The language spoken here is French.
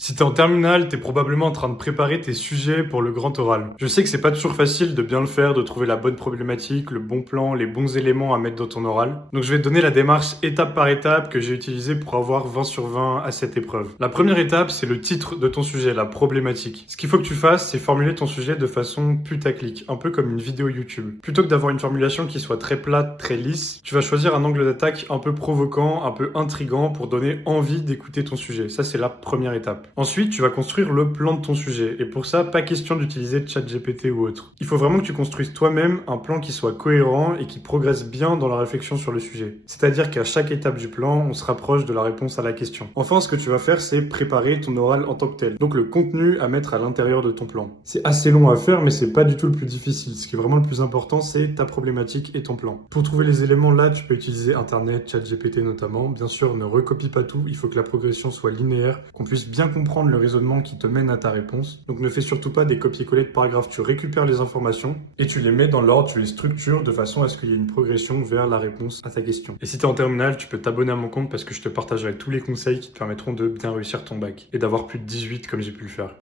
Si t'es en terminale, t'es probablement en train de préparer tes sujets pour le grand oral. Je sais que c'est pas toujours facile de bien le faire, de trouver la bonne problématique, le bon plan, les bons éléments à mettre dans ton oral. Donc je vais te donner la démarche étape par étape que j'ai utilisée pour avoir 20 sur 20 à cette épreuve. La première étape, c'est le titre de ton sujet, la problématique. Ce qu'il faut que tu fasses, c'est formuler ton sujet de façon putaclic, un peu comme une vidéo YouTube. Plutôt que d'avoir une formulation qui soit très plate, très lisse, tu vas choisir un angle d'attaque un peu provoquant, un peu intriguant pour donner envie d'écouter ton sujet. Ça, c'est la première étape. Ensuite, tu vas construire le plan de ton sujet. Et pour ça, pas question d'utiliser ChatGPT ou autre. Il faut vraiment que tu construises toi-même un plan qui soit cohérent et qui progresse bien dans la réflexion sur le sujet. C'est-à-dire qu'à chaque étape du plan, on se rapproche de la réponse à la question. Enfin, ce que tu vas faire, c'est préparer ton oral en tant que tel. Donc le contenu à mettre à l'intérieur de ton plan. C'est assez long à faire, mais c'est pas du tout le plus difficile. Ce qui est vraiment le plus important, c'est ta problématique et ton plan. Pour trouver les éléments là, tu peux utiliser Internet, ChatGPT notamment. Bien sûr, ne recopie pas tout. Il faut que la progression soit linéaire, qu'on puisse bien comprendre le raisonnement qui te mène à ta réponse. Donc ne fais surtout pas des copier-coller de paragraphes. Tu récupères les informations et tu les mets dans l'ordre, tu les structures de façon à ce qu'il y ait une progression vers la réponse à ta question. Et si tu es en terminale, tu peux t'abonner à mon compte parce que je te partagerai tous les conseils qui te permettront de bien réussir ton bac et d'avoir plus de 18 comme j'ai pu le faire.